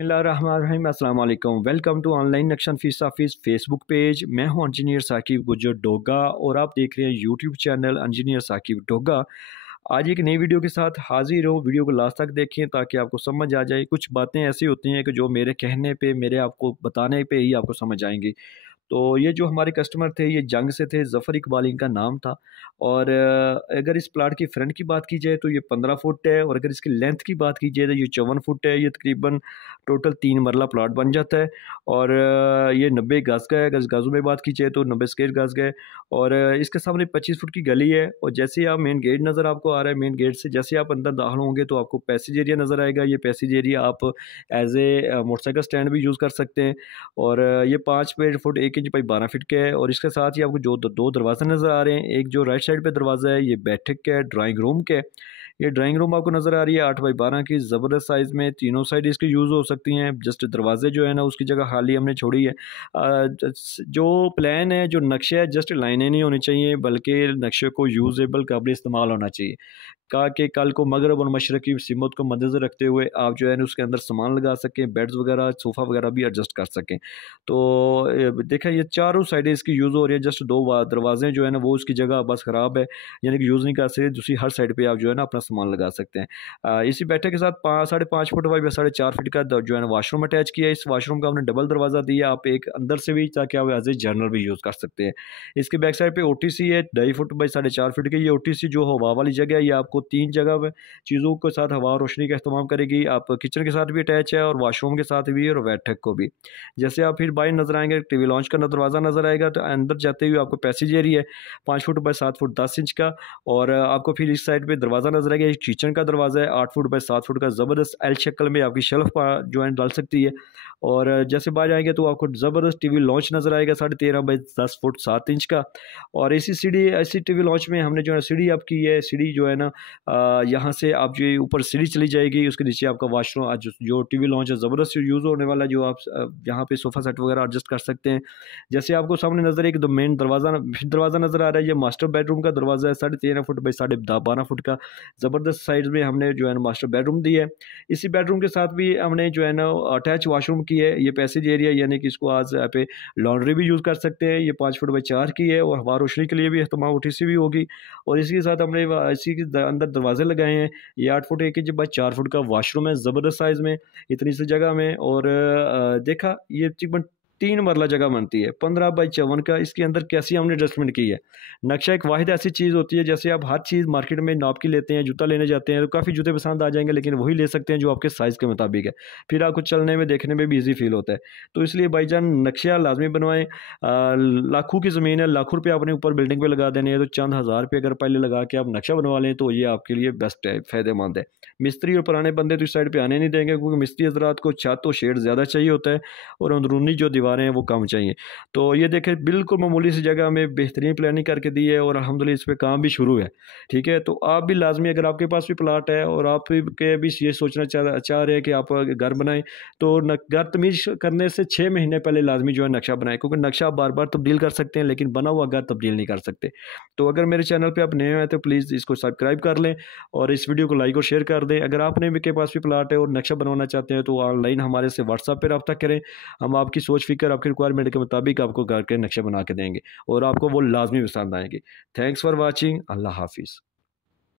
बिस्मिल्लाहिर्रहमानिर्रहीम, अस्सलाम वालेकुम। वेलकम टू ऑनलाइन नक्शन फीस ऑफिस फेसबुक पेज। मैं हूं इंजीनियर साकिब गुजर डोगा और आप देख रहे हैं YouTube channel engineer Saqib Doga. आज एक नई वीडियो के साथ हाजिर हूँ। वीडियो को लास्ट तक देखें ताकि आपको समझ आ जाए। कुछ बातें ऐसी होती हैं कि जो मेरे कहने पे, मेरे आपको बताने पे ही आपको समझ आएंगी। तो ये जो हमारे कस्टमर थे, ये जंग से थे, ज़फ़र इकबाल इनका नाम था। और अगर इस प्लाट की फ्रंट की बात की जाए तो ये 15 फुट है, और अगर इसकी लेंथ की बात की जाए तो ये 54 फुट है। ये तकरीबन टोटल 3 मरला प्लाट बन जाता है। और ये 90 गज़ का है। अगर गज़ों में बात की जाए तो 90 स्क्वायर गज़ का है। और इसके सामने 25 फुट की गली है। और जैसे ही आप मेन गेट नज़र आपको आ रहा है, मेन गेट से जैसे आप अंदर दाखिल होंगे तो आपको पैसेज एरिया नज़र आएगा। ये पैसेज एरिया आप एज ए मोटरसाइकिल स्टैंड भी यूज़ कर सकते हैं। और ये 5 फुट 1 इंच बाई 12 फीट का है। और इसके साथ ही आपको जो दो दरवाजे नज़र आ रहे हैं, एक जो राइट साइड पे दरवाज़ा है ये बैठक का है, ड्राइंग रूम के। ये ड्राइंग रूम आपको नज़र आ रही है 8 बाई 12 की, ज़बरदस्त साइज़ में। तीनों साइड इसकी यूज़ हो सकती हैं। जस्ट दरवाजे जो है ना उसकी जगह खाली हमने छोड़ी है। जो प्लान है, जो नक्शा है, जस्ट लाइनें नहीं होनी चाहिए बल्कि नक्शे को यूजेबल काबिल इस्तेमाल होना चाहिए। कहा कि कल को मगरब और मशरक़ की सिमत को मद्देनज़र रखते हुए आप जो है ना उसके अंदर सामान लगा सकें, बेड्स वगैरह, सोफ़ा वगैरह भी एडजस्ट कर सकें। तो देखा ये चारों साइडें इसकी यूज़ हो रही है। जस्ट 2 दरवाजे जो है ना वो उसकी जगह बस ख़राब है, यानी कि यूज़ नहीं कर सकते। दूसरी हर साइड पे आप जो है ना अपना सामान लगा सकते हैं। इसी बैठक के साथ 5.5 फुट बाई 4.5 फीट का जो है ना वाशरूम अटैच किया है। इस वाशरूम का हमने डबल दरवाज़ा दिया, आप एक अंदर से भी, ताकि आप एज ए जर्नल भी यूज़ कर सकते हैं। इसके बैक साइड पे ओटीसी है 2.5 फुट बाई 4.5 फीट की। ये ओटीसी जो हवा वाली जगह है, ये आपको 3 जगह पे चीज़ों के साथ हवा और रोशनी का इस्तेमाल करेगी। आप किचन के साथ भी अटैच है और वाशरूम के साथ भी और बैठक को भी। जैसे आप फिर बाहर नज़र आएंगे, टीवी लॉन्च का दरवाज़ा नज़र आएगा, तो अंदर जाते हुए आपको पैसेज एरिया है 5 फुट बाई 7 फुट 10 इंच का। और आपको फिर इस साइड पे दरवाज़ा नज़र आएगा, एक किचन का दरवाज़ा है 8 फुट बाई 7 फुट का, ज़बरदस्त एल शक्ल में आपकी शेल्फ जो है डाल सकती है। और जैसे बाहर आएंगे तो आपको ज़बरदस्त टीवी लॉन्च नज़र आएगा 13.5 बाई 10 फुट 7 इंच का। और ऐसी टीवी लॉन्च में हमने जो है सीढ़ी आपकी है, सीढ़ी जो है ना यहाँ से आप जो ऊपर सीढ़ी चली जाएगी, उसके नीचे आपका वाशरूम, जो टीवी लॉन्च है ज़बरदस्त यूज़ होने वाला है, जो आप यहाँ पे सोफ़ा सेट वगैरह एडजस्ट कर सकते हैं। जैसे आपको सामने नज़र एक मेन दरवाज़ा नज़र आ रहा है, ये मास्टर बेडरूम का दरवाज़ा है 13.5 फुट बाई 12.5 फुट का। ज़बरदस्त साइज़ में हमने जो है ना मास्टर बेडरूम दिया है। इसी बेडरूम के साथ भी हमने जो है ना अटैच वाशरूम की है। ये पैसेज एरिया, यानी कि इसको आज यहाँ पे लॉन्ड्री भी यूज़ कर सकते हैं। ये 5 फुट बाई 4 की है और हवा रोशनी के लिए भी इस्तेमाल ओटीसी भी होगी। और इसी के साथ हमने इसी के अंदर दरवाजे लगाए हैं। ये 8 फुट 1 इंच बाई 4 फुट का वाशरूम है, ज़बरदस्त साइज़ में, इतनी सी जगह में। और देखा ये तकरीबन 3 मरला जगह बनती है 15 बाई 54 का। इसके अंदर कैसी हमने एडजस्टमेंट की है। नक्शा एक वाहिद ऐसी चीज़ होती है, जैसे आप हर चीज़ मार्केट में नाप की लेते हैं, जूता लेने जाते हैं तो काफ़ी जूते पसंद आ जाएंगे, लेकिन वही ले सकते हैं जो आपके साइज़ के मुताबिक है। फिर आपको चलने में, देखने में भी ईजी फील होता है। तो इसलिए भाईजान नक्शा लाजमी बनवाएं। लाखों की ज़मीन है, लाखों रुपये आपने ऊपर बिल्डिंग पे लगा देने हैं, तो चंद हज़ार रुपये अगर पहले लगा के आप नक्शा बनवा लें तो ये आपके लिए बेस्ट है, फ़ायदेमंद है। मिस्त्री और पुराने बंदे तो इस साइड पे आने नहीं देंगे, क्योंकि मिस्त्री हज़रात को छत और शेड ज़्यादा चाहिए होता है और अंदरूनी जो दीवारें हैं वो कम चाहिए। तो ये देखें बिल्कुल मामूली सी जगह में बेहतरीन प्लानिंग करके दी है और अल्हम्दुलिल्लाह इस पे काम भी शुरू है। ठीक है, तो आप भी लाजमी, अगर आपके पास भी प्लाट है और आप के भी ये सोचना चाह रहे हैं कि आप घर बनाएं, तो घर तमीज़ करने से 6 महीने पहले लाजमी जो है नक्शा बनाएं, क्योंकि नक्शा आप बार बार तब्दील कर सकते हैं लेकिन बना हुआ घर तब्दील नहीं कर सकते। तो अगर मेरे चैनल पर आप नए हैं तो प्लीज़ इसको सब्सक्राइब कर लें और इस वीडियो को लाइक और शेयर कर दें। अगर आपने भी के पास भी प्लाट है और नक्शा बनवाना चाहते हैं तो ऑनलाइन हमारे से व्हाट्सएप पर रब्ता करें। हम आपकी सोच फ़िक्र, आपकी रिक्वायरमेंट के मुताबिक आपको घर के नक्शे बना के देंगे और आपको वो लाजमी पसंद आएंगे। Thanks for watching. अल्लाह हाफिज़।